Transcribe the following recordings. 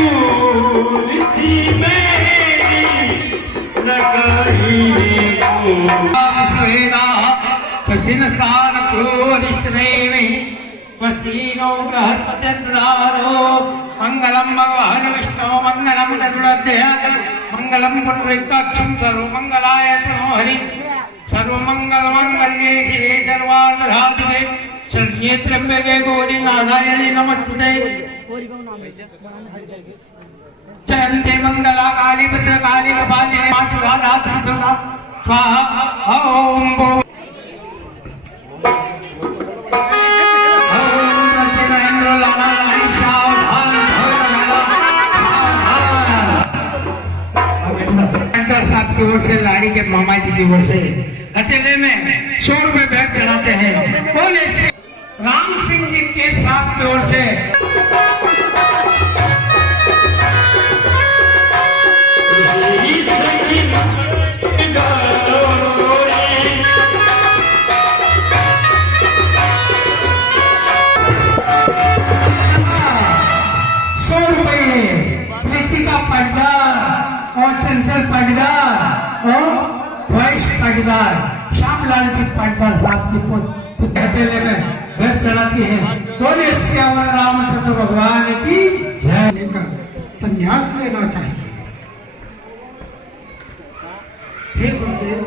भूल सी मेरी न कहीं स्वेदा स्वस्तिन स्थान चोरिष्टनेमि स्वस्तिनो बृहस्पतिर्ददातो मंगलम भगवान विष्णु मंगलम गरुड़ध्वज मंगलम पुंडरीकाक्षं सर्वमंगलाय तनो हरि सर्वमंगलमंगल्ये शिवे सर्वार्धसाधिके शरण्ये त्र्यंबके गौरी नारायणी नमस्तुते जयन्ते मंगला काली भद्रकाली कपालिनी मातृभाधात्री सदा स्वाहा ओम साहब की ओर से लाड़ी के मामा जी की ओर से अकेले में 100 रुपए बैग चढ़ाते हैं। बोले राम सिंह जी के साहब की ओर से और चंचल पाटीदार और वैश पाटीदार श्यामलाल जी पाटीदार साहब की अकेले में घर चढ़ाती है। बोले श्यावर रामचंद्र भगवान की जय। लेकर संन्यास लेना चाहिए। हे गुरुदेव,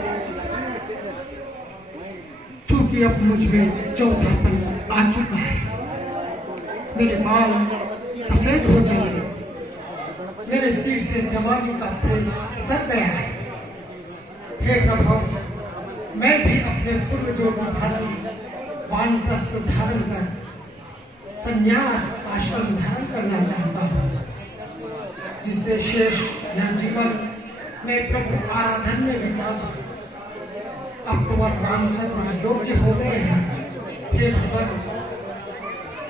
चूंकि अब मुझ में चौथा पल आ चुका है, मेरे बाल सफेद हो चले, मेरे सिर से जवानी का प्रेम उतर गया है। हे प्रभु, मैं भी अपने पूर्वजों की भांति वानप्रस्थ धारण कर संन्यास आश्रम धारण करना चाहता हूँ, जिससे शेष यह जीवन मैं प्रभु आराधन में बिता दूं। अब तो वह रामचंद्र योग्य हो गए हैं। हे भगवान,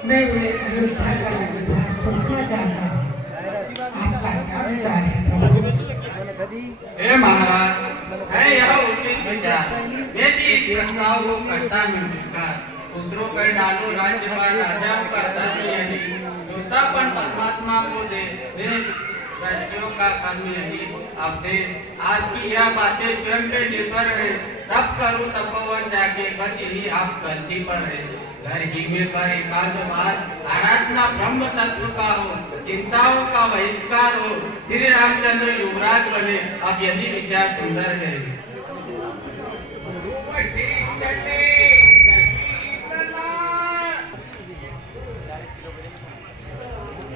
मैं उन्हें अयोध्या का राज्यभार सौंपना चाहता हूँ। आपका क्या विचार है प्रभु? हे महाराज, है यह उचित विचार। यदि इस प्रस्ताव को करता मिलकर पुत्रों पर डालो राज्यपाल राजाओं का धर्म यही, श्रोतापन परमात्मा को दे राज्यों का कर्म यही। अब देश आज की यह बातें स्वयं पे निर्भर है। तब करो तपोवन जाके, बस यही आप गलती पर है। घर ही में पर एकांतवास, आराधना ब्रह्म सत्व का हो, चिंताओं का बहिष्कार हो, श्री रामचंद्र युवराज बने। अब यही विचार सुंदर है।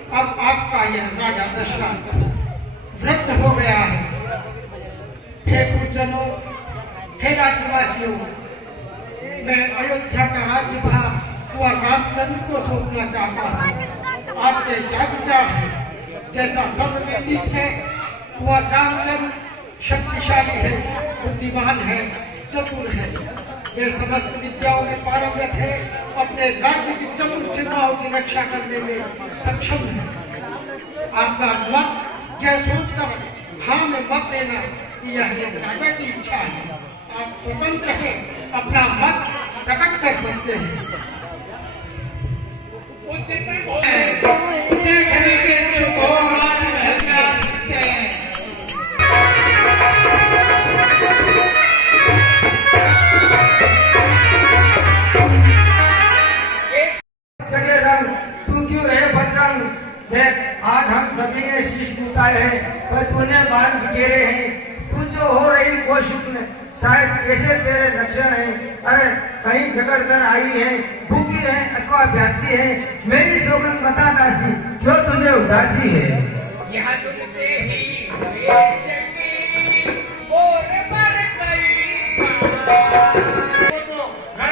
अब आपका यह राजा दशरथ वृद्ध हो गया है। हे पूजनों, हे राज्यवासियों, मैं अयोध्या का राज्यभार और रामचंद्र को सौंपना चाहता हूँ। आपके क्या विचार है? जैसा सर्वविदित है, वह रामचंद्र शक्तिशाली है, बुद्धिमान है, चतुर है, वे समस्त विद्याओं में पारंगत है, अपने राज्य की चतुर सीमाओं की रक्षा करने में सक्षम है। आपका मत यह सोचकर हाँ में मत देना, यह एक राजा की इच्छा है। आप स्वतंत्र हैं, अपना मत प्रकट कर सकते हैं। देखने के इच्छुक हो हमारे महल में आ सकते हैं। जगह रंग तू क्यों है बजरंग? देख, आज हम सभी ने शीश झुकाए हैं, पर तूने बाल बिखेरे हैं। तू जो हो रही वो शुक्र शायद कैसे तेरे लक्षण है। अरे कहीं झगड़ कर आई है, भूखी है अथवा प्यासी है, मेरी सौगंध बता दासी, क्यों तुझे उदासी है? यहाँ घर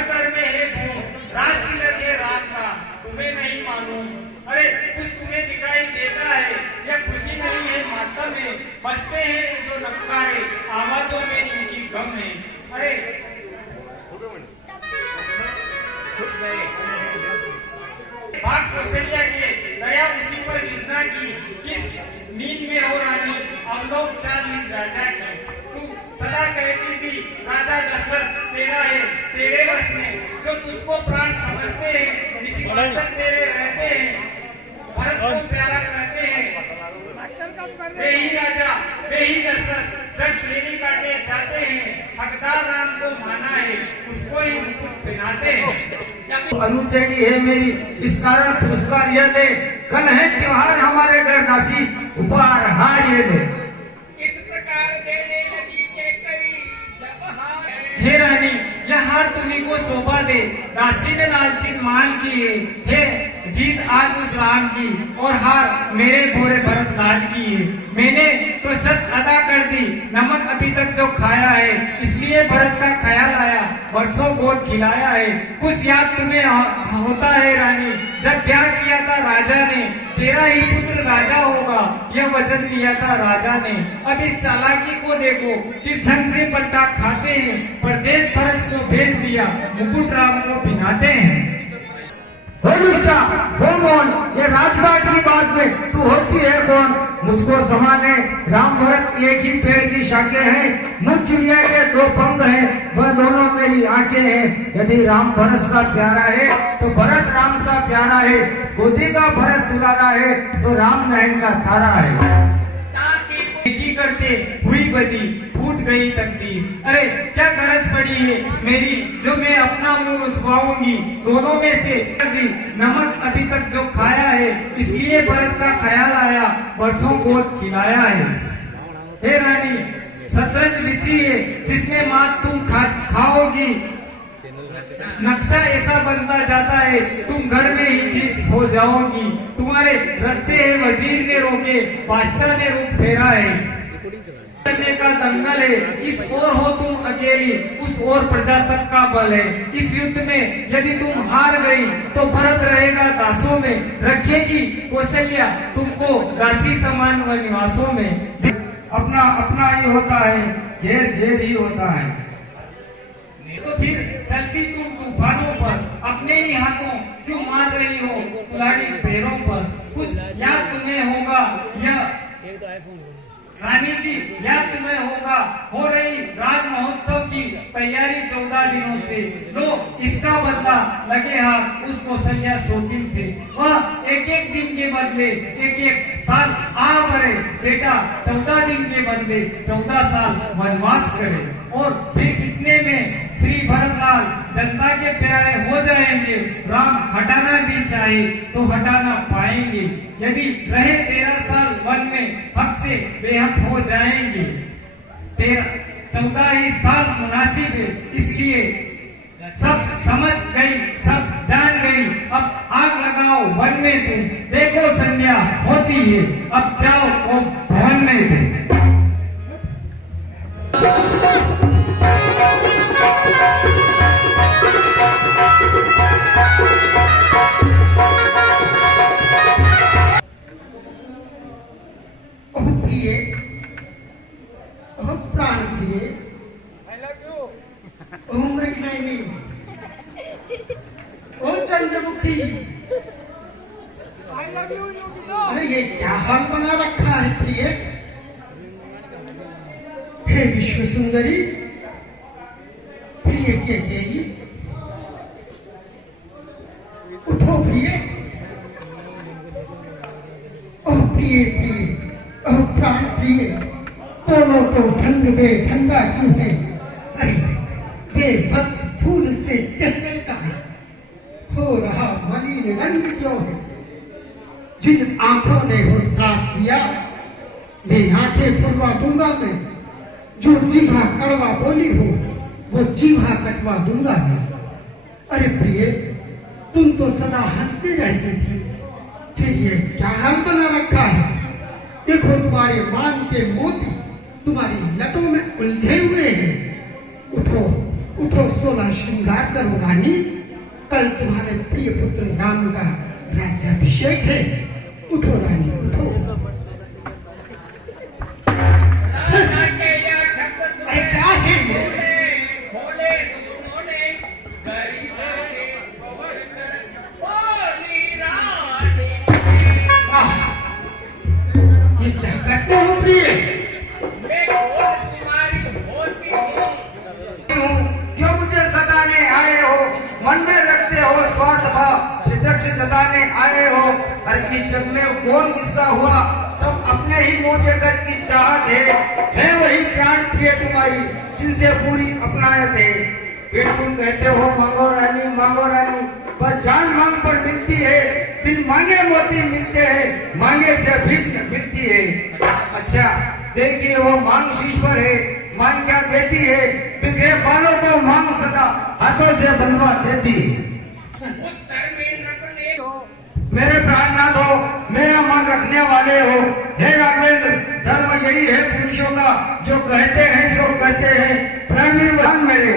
घर में एक हूँ, रात की लगे रात का, तुम्हें नहीं मालूम। अरे कुछ तुम्हें दिखाई देता है, यह खुशी नहीं है मातम है, बसते हैं जो नक्कारे, आवाजों में इनकी गम है। अरे बाग कौशल्या के दया उसी पर विद्या की, किस नींद में हो रानी अब लोग चाल इस राजा की। तू सदा कहती थी राजा दशरथ तेरा है, तेरे वश में, जो तुझको प्राण समझते हैं, इसी वचन तेरे रहते हैं, भरत को प्यारा कहते हैं। वे ही राजा, वे ही दशरथ जब तेरी काटे जाते हैं, हकदार राम को माना है, उसको ही मुकुट पहनाते हैं। अनुचरी है मेरी, इस कारण पुरस्कार यह ले। कल है त्योहार हमारे घर दासी, उपहार हार ये ले। इस प्रकार देने लगी के कई जब हार, हे रानी यह हार तुम्ही को शोभा दे। दासी ने लालचित मान की है, हे जीत आज उस राम की, और हार मेरे भोरे भरत लाल की है। मैंने तो शत अदा कर दी, नमक अभी तक जो खाया है, इसलिए भरत का ख्याल आया, वर्षों गोद खिलाया है। कुछ याद तुम्हें होता है रानी, जब प्यार किया था राजा ने, तेरा ही पुत्र राजा होगा, यह वचन दिया था राजा ने। अब इस चालाकी को देखो, किस ढंग से पलटा खाते हैं। परदेश भरत को भेज दिया, मुकुट राम को पहनाते हैं। हो मौन, ये राजपाट की बात में तू होती है कौन? मुझको समाने राम भरत एक ही पेड़ की शाखें हैं, मुझ चिड़िया के दो पंख हैं, वह दोनों मेरी आंखें हैं। यदि राम भरत सा प्यारा है तो भरत राम सा प्यारा है, गोदी का भरत दुलारा है तो राम नयन का तारा है। की करते हुई बदी, फूट गई तकदीर। अरे क्या गरज पड़ी है मेरी, जो मैं अपना मुंह रुचवाऊंगी। दोनों में से नमक अभी तक जो खाया है, इसलिए भरत का ख्याल आया, वर्षों गोद खिलाया है। हे रानी शतरंज बिछी है, जिसमें मात तुम खाओगी। नक्शा ऐसा बनता जाता है, तुम घर में ही चीज हो जाओगी। तुम्हारे रास्ते है वजीर ने रोके, बादशाह ने रूप फेरा है। करने का दंगल है, इस ओर हो तुम अकेली, उस ओर प्रजा तक का बल है। इस युद्ध में यदि तुम हार गई तो भरत रहेगा दासों में, रखेगी कौशल्या तुमको दासी समान व निवासों में। अपना अपना ही होता है, घेर घेर ही होता है। तो फिर चलती तुम तूफानों पर, अपने ही हाथों क्यों मार रही हो कुल्हाड़ी पैरों पर। कुछ याद तुम्हें होगा, यह रानी जी याद तुम्हें होगा, हो रही राज महोत्सव की तैयारी 14 दिनों से। लो इसका बदला लगे हाथ उस कौशल्या सोतिन से। वह एक एक दिन के बदले एक एक साल आ भरे, बेटा 14 दिन के बदले 14 साल वनवास करे। और फिर इतने में श्री भरतलाल जनता के प्यारे हो जाएंगे। राम हटाना भी चाहे तो हटाना पाएंगे, यदि रहे 13 साल वन में हक से बेहक हो जाएंगे। 14 ही साल मुनासिब है, इसलिए सब समझ गई, सब जान गई। अब आग लगाओ वन में तुम, देखो संध्या होती है, अब जाओ वो भवन में तुम। प्राण प्रिय, मृगनयनी, ओ चंद्रमुखी, अरे ये क्या हाल बना रखा है प्रिय? हे विश्व सुंदरी, प्रिय के देई, उठो प्रिय, ओ प्रिय प्रिय, ओ प्राण प्रिय, दोनों को ढंग दे, ठंडा क्यों है? अरे बेवक्त फूल से चढ़ने का है, हो रहा मलिन रंग क्यों है? जिन आंखों ने वो त्रास दिया, वे आंखें फुलवा दूंगा मैं। जो जीवा कड़वा बोली हो, वो जीवा कटवा दूंगा मैं। अरे प्रिय, तुम तो सदा हंसते रहते थे, फिर ये क्या हाल बना रखा है? देखो तुम्हारे मान के मोती तुम्हारी लटों में उलझे हुए हैं। उठो उठो, 16 श्रृंगार करो रानी, कल तुम्हारे प्रिय पुत्र राम का राज्याभिषेक है। उठो रानी उठो। अरे क्या है ये? ये क्या करते हो प्रिय? क्यों मुझे सताने आए हो? मन में रखते हो स्वार्थ भाव, प्रत्यक्ष जताने आए हो। अरे इस जग में कौन किसका हुआ, सब अपने नहीं मोह जगत की चाहत है वही प्राण प्रिय तुम्हारी जिनसे पूरी अपनायत है। फिर तुम कहते हो मांगो रानी, पर जान मांग पर मिलती है, बिन मांगे मोती मिलते हैं, मांगे से भीख मिलती है। अच्छा देखिए वो मांग शीश पर है, मांग क्या देती है, बिखरे बालों को मांग सदा हाथों से बंधवा देती है। उत्तर में रखने को मेरे प्राणनाथ हो, मेरा मन रखने वाले हो, हे राघवेंद्र धर्म यही है पुरुषों का, जो कहते हैं सो कहते हैं, प्राणवीर वाहन मेरे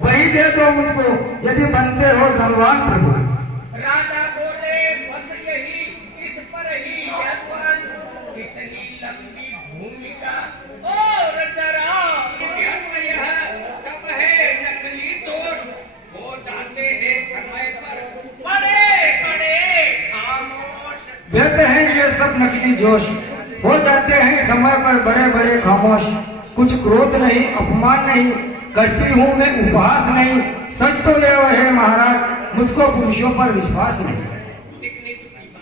वही दे दो मुझको, यदि बनते हो धनवान प्रभु। राजा बोले बस यही इस पर ही व्यापार, इतनी लंबी भूमिका और जरा व्यर्थ यह सब है नकली दोष, हो जाते हैं समय पर बड़े बड़े खामोश। व्यर्थ है ये सब नकली जोश, हो जाते हैं समय पर बड़े बड़े खामोश। कुछ क्रोध नहीं, अपमान नहीं, करती हूँ मैं उपहास नहीं, सच तो यह है महाराज मुझको पुरुषों पर विश्वास नहीं।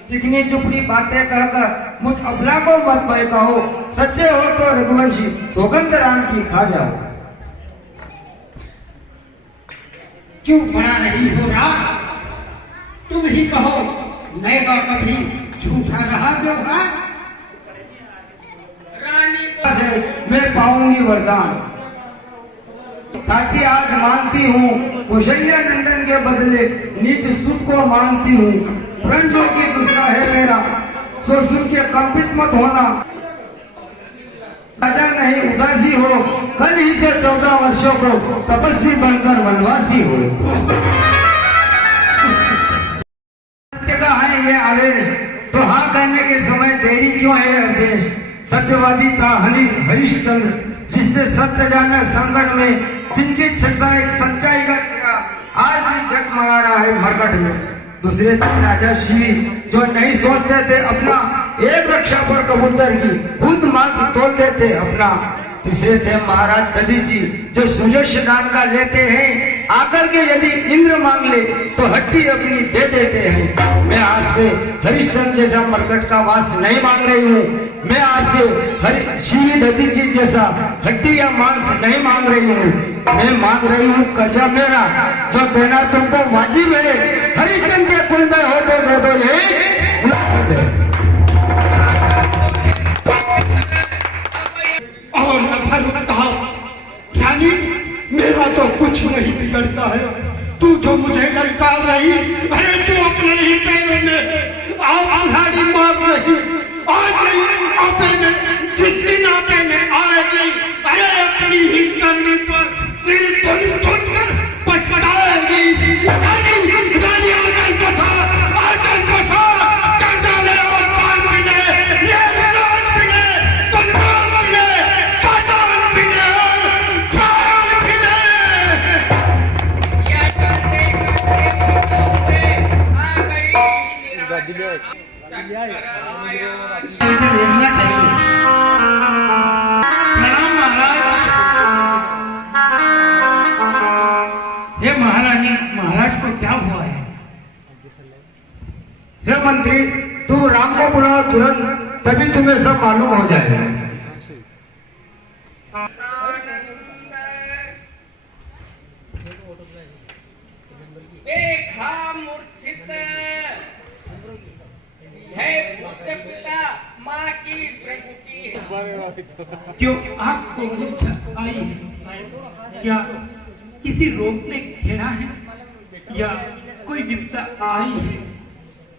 चिकनी चुपड़ी बातें कहकर मुझ अबला को मत बहकाओ, सच्चे हो तो रघुवंशी सौगंध राम की खा जाओ। क्यों बड़ा नहीं हो रहा, तुम ही कहो नैगा कभी झूठा रहा व्यवहार। रानी को मैं पाऊंगी वरदान, ताकि आज मानती हूँ कौशल्या नंदन के बदले नीच सुध को मानती हूँ। प्रण जो कि दूसरा है मेरा, सो सुन के कंपित मत होना। राजा नहीं उदासी हो, कल ही से 14 वर्षों को तपस्वी बनकर वनवासी हो। सत्य का है ये आवेश, तो हाँ कहने के समय देरी क्यों है अवदेश। सत्यवादी था हरिश्चंद्र, जिसने सत्य जाना संकट में, जिनकी छक्षा एक सच्चाई का चिरा आज भी जगमगा रहा है मरकट में। दूसरे थे राजा श्री, जो नहीं सोचते थे अपना एक रक्षा पर कबूतर की खुद मांस तोल देते अपना। तीसरे थे महाराज दधीची, जो सुयश दान का लेते हैं, आकर के यदि इंद्र मांग ले तो हड्डी अपनी दे देते हैं। मैं आपसे हरिश्चंद्र जैसा मरकट का वास नहीं मांग रही हूँ, मैं आपसे श्री दधीची जैसा हड्डी या मांस नहीं मांग रही हूँ, मैं मांग रही हूँ कर्जा मेरा, जो देना तुमको वाजिब है। हरिश्चंद्र के कुल में हो तो दे दो ये मुनासिब है। और नफा लुटता यानी मेरा तो कुछ नहीं बिगड़ता है, तू जो मुझे ललकार रही, अरे तू अपने ही पैरों में आप उन्हारी मार रही, आज नहीं आपे में, जिस दिन आपे में आएगी, अरे अपनी ही करनी पर सिर धुन कर पछताएगी। रानी आजल बसा, कर्जा ले और पान पीने, ये जान पीने, सन्मान पीने, सामान पीने, प्राण पीने। यह करते करते आ गई लेना चाहिए। प्रणाम महाराज। हे महारानी, महाराज को क्या हुआ है? हे मंत्री, तुम राम को बुलाओ तुरंत, तभी तुम्हें सब मालूम हो जाएगा। देखा मूर्छित है पुत्र पिता माँ की प्रकृति। क्यों आपको मूर्छा आई है? क्या किसी रोग ने घेरा है या कोई विपदा आई है?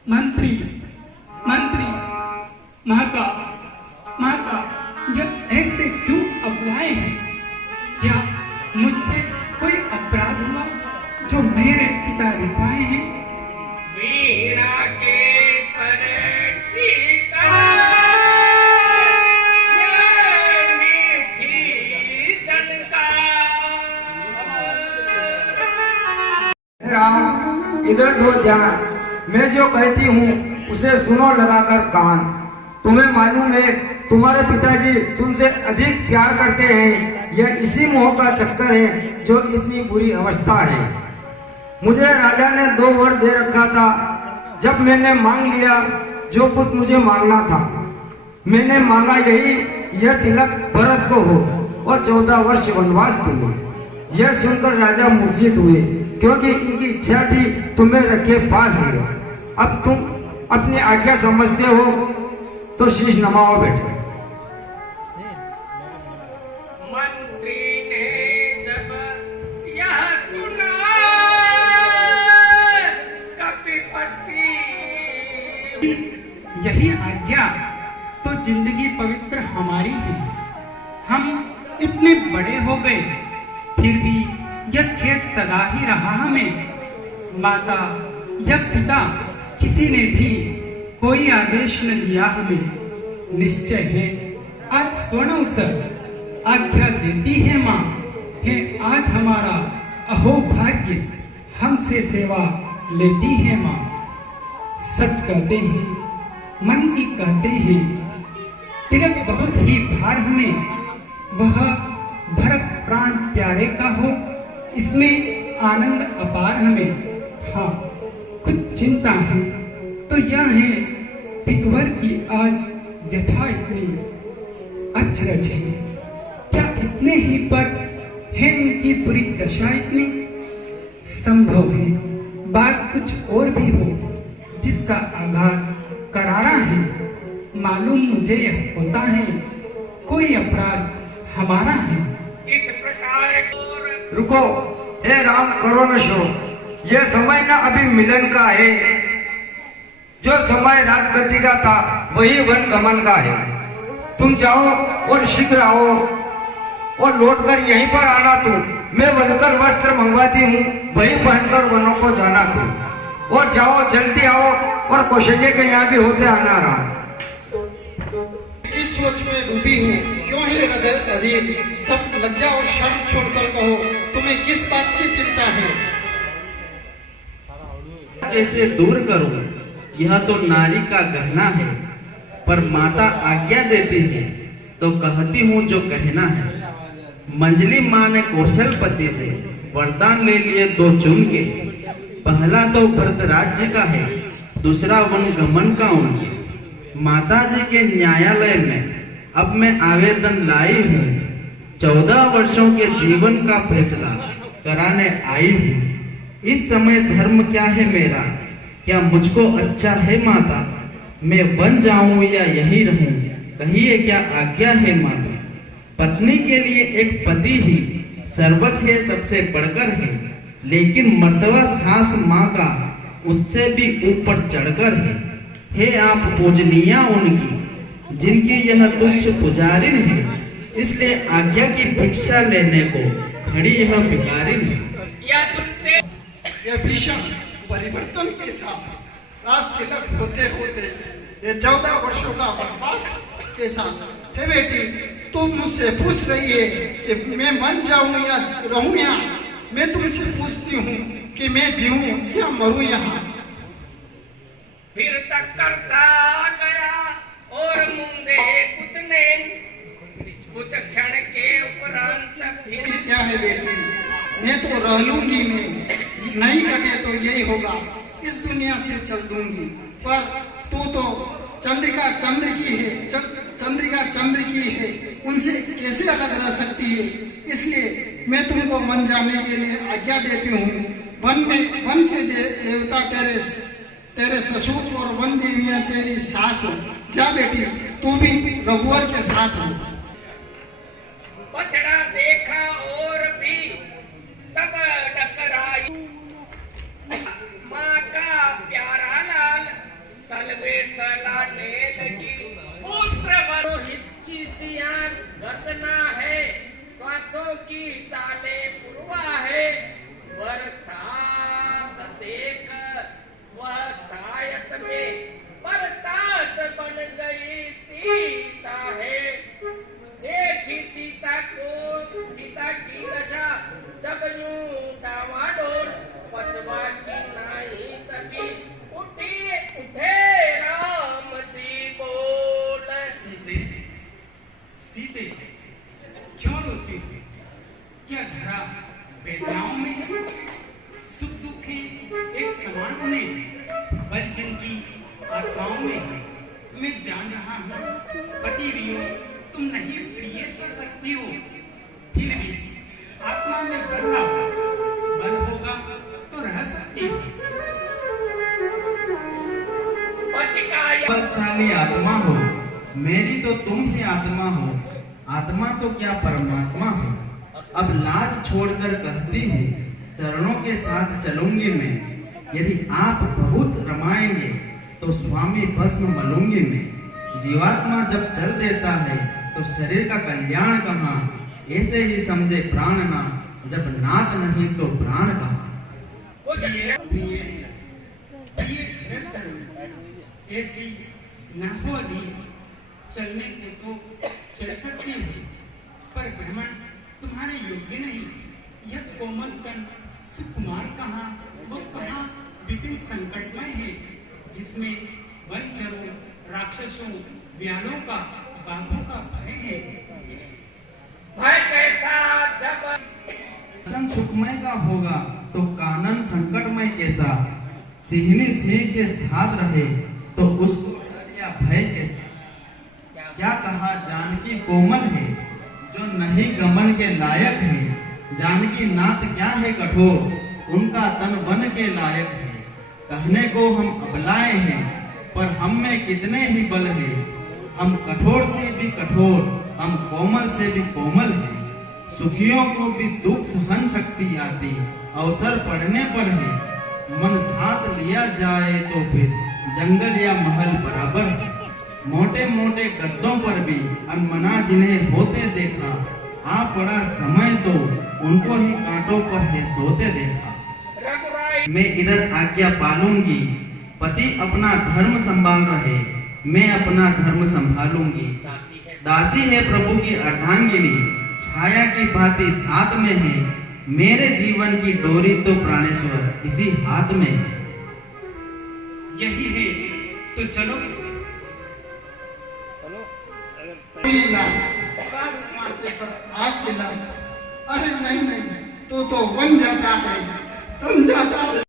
मंत्री माता यह ऐसे क्यों अबलाए हैं? क्या मुझसे कोई अपराध हुआ जो मेरे पिता रिसाए हैं? वीणा के पर की मीठी झनकार। राम इधर दो ध्यान, मैं जो कहती हूँ उसे सुनो लगाकर कान। तुम्हें मालूम है तुम्हारे पिताजी तुमसे अधिक प्यार करते हैं, यह इसी मोह का चक्कर है जो इतनी बुरी अवस्था है। मुझे राजा ने 2 वर दे रखा था, जब मैंने मांग लिया जो कुछ मुझे मांगना था। मैंने मांगा यही, यह तिलक भरत को हो और 14 वर्ष वनवास मिले। यह सुनकर राजा मूर्छित हुए, क्योंकि इनकी इच्छा थी तुम्हें रखे पास ही। अब तुम अपनी आज्ञा समझते हो तो शीश नमाओ बेटे। मंत्री ने जब यह सुना, कपिपति यही आज्ञा तो जिंदगी पवित्र हमारी है। हम इतने बड़े हो गए, फिर भी यह खेत सदा ही रहा हमें। माता या पिता किसी ने भी कोई आदेश न दिया हमें। निश्चय है आज स्वर्ण अवसर आज्ञा देती है माँ। है आज हमारा अहोभाग्य, हमसे सेवा लेती है माँ। सच कहते हैं, मन की कहते हैं, तिलक बहुत ही भार हमें। वह भरत प्राण प्यारे का हो, इसमें आनंद अपार हमें। हाँ, कुछ चिंता है तो यह है, पितवर की आज व्यथा इतनी अचरज है। क्या इतने ही पर है इनकी बुरी दशा इतनी? संभव है बात कुछ और भी हो, जिसका आघात करारा है। मालूम मुझे यह होता है, कोई अपराध हमारा है। इस प्रकार रुको, हे राम करो न शोक। यह समय न अभी मिलन का है। जो समय राजगद्दी का था वही वन गमन का है। तुम जाओ और शीघ्र आओ और लौटकर यहीं पर आना। तू मैं बनकर वस्त्र मंगवाती हूँ, वही पहनकर वनों को जाना तू। और जाओ, जल्दी आओ और कौशल्य के यहाँ भी होते आना। राम किस सोच में डूबी हूँ, क्यों है अधीर? सब लज्जा और शर्म छोड़कर कहो, तुम्हें किस बात की चिंता है? कैसे दूर करूं? यह तो नारी का गहना है, पर माता आज्ञा देती है तो कहती हूँ जो कहना है। मंजली माँ ने कौशलपति से वरदान ले लिए 2 चुन के। पहला तो भरत राज्य का है, दूसरा वन गमन का उनके। माता जी के न्यायालय में अब मैं आवेदन लाई हूँ। 14 वर्षों के जीवन का फैसला कराने आई हूँ। इस समय धर्म क्या है मेरा? क्या मुझको अच्छा है माता? मैं वन जाऊं या यहीं रहूं? कहिए क्या आज्ञा है माता? पत्नी के लिए एक पति ही सर्वस्व है, सबसे बढ़कर है। लेकिन मर्तबा सास माँ का उससे भी ऊपर चढ़कर है। हे आप पूजनिया उनकी, जिनकी यह तुच्छ पुजारिन है। इसलिए आज्ञा की भिक्षा लेने को खड़ी यह भिखारिन है। यह भीषण परिवर्तन के साथ राज तिलक होते होते ये 14 वर्षों का वनवास के साथ, हे बेटी तू मुझसे पूछ रही है कि मैं मन जाऊं या रहूं यहाँ। मैं तुमसे पूछती हूँ कि मैं जीऊं या मरूं यहाँ। फिर तक करता गया और मुंदे कुछ नैन, कुछ क्षण के उपरांत फिर क्या है बेटी, मैं तो रह लूंगी, मैं नहीं कटे तो यही होगा, इस दुनिया से चल दूंगी। पर तू तो चंद्रिका चंद्र की है, चंद्रिका चंद्र की है, उनसे कैसे अलग रह सकती है? इसलिए मैं तुमको वन जाने के लिए आज्ञा देती हूँ। वन के देवता तेरे ससुर और वन देवियां तेरी सास हो। जा बेटी, तू भी रघुवर के साथ हो। बछड़ा देखा और भी तब डकराई, माँ का प्यारा लाल तलवे तलाने लगी। पुत्र वरोहित की जियान रचना है, स्वाथों की चाले पुरवा है। बरसात देख वह छायत में बरसात बन गई सीता है। देखी सीता की दशा जब यूं डावाडोल, पसवा की नाई तभी उठे राम जी बोल। सीते क्यों रोती हो? क्या धरा वेदनाओं में है? सुख दुख है एक समान उन्हें, बल जिनकी आत्माओं में है। मैं जान रहा हूँ शरीर हो तुम नहीं प्रिय सकती हो, फिर भी आत्मा में बल लाओ, बल होगा तो रह सकती हो। पति का बलशाली आत्मा हो, मेरी तो तुम ही आत्मा हो, आत्मा तो क्या परमात्मा हो। अब लाज छोड़कर कहती हूँ, चरणों के साथ चलूंगी मैं, यदि आप बहुत रमाएंगे तो स्वामी भस्म मलूंगी मैं। जीवात्मा जब चल देता है तो शरीर का कल्याण कहाँ, ऐसे ही समझे प्राण ना, जब नाथ नहीं तो प्राण कहाँ। प्रिय प्रिय प्रिय गृहस्थ धर्म ऐसी न हो अधिक, चलने को तो चल सकती हो, पर ब्राह्मण तुम्हारे योग्य नहीं। यह कोमलपन सुकुमार कहाँ, वो कहाँ विपिन संकटमय है, जिसमें वनचरों, राक्षसों, व्यालों का, बाघों का भय है। भय कैसा जब वचन सुखमय का होगा तो कानन संकटमय कैसा, सिंहनी सिंह के साथ रहे तो उसको या भय कैसा। क्या कहा जानकी कोमल है, जो नहीं गमन के लायक है, जानकी नाथ क्या है कठोर, उनका तन वन के लायक है। कहने को हम अबलाए हैं, पर हम में कितने ही बल है, हम कठोर से भी कठोर, हम कोमल से भी कोमल है। सुखियों को भी दुख सहन शक्ति आती, अवसर पड़ने पर है, मन साथ लिया जाए तो फिर जंगल या महल बराबर है। मोटे मोटे गद्दों पर भी अनमना जिन्हें होते देखा, आ पड़ा समय तो उनको ही कांटों पर है सोते देखा। रघुराई मैं इधर आज्ञा पालूंगी, पति अपना धर्म संभाल रहे, मैं अपना धर्म संभालूंगी। दासी है प्रभु की अर्धांगिनी, छाया की भांति साथ में है, मेरे जीवन की डोरी तो प्राणेश्वर इसी हाथ में है। यही है तो चलो। अरे नहीं नहीं, तो बन जाता है, बन जाता है।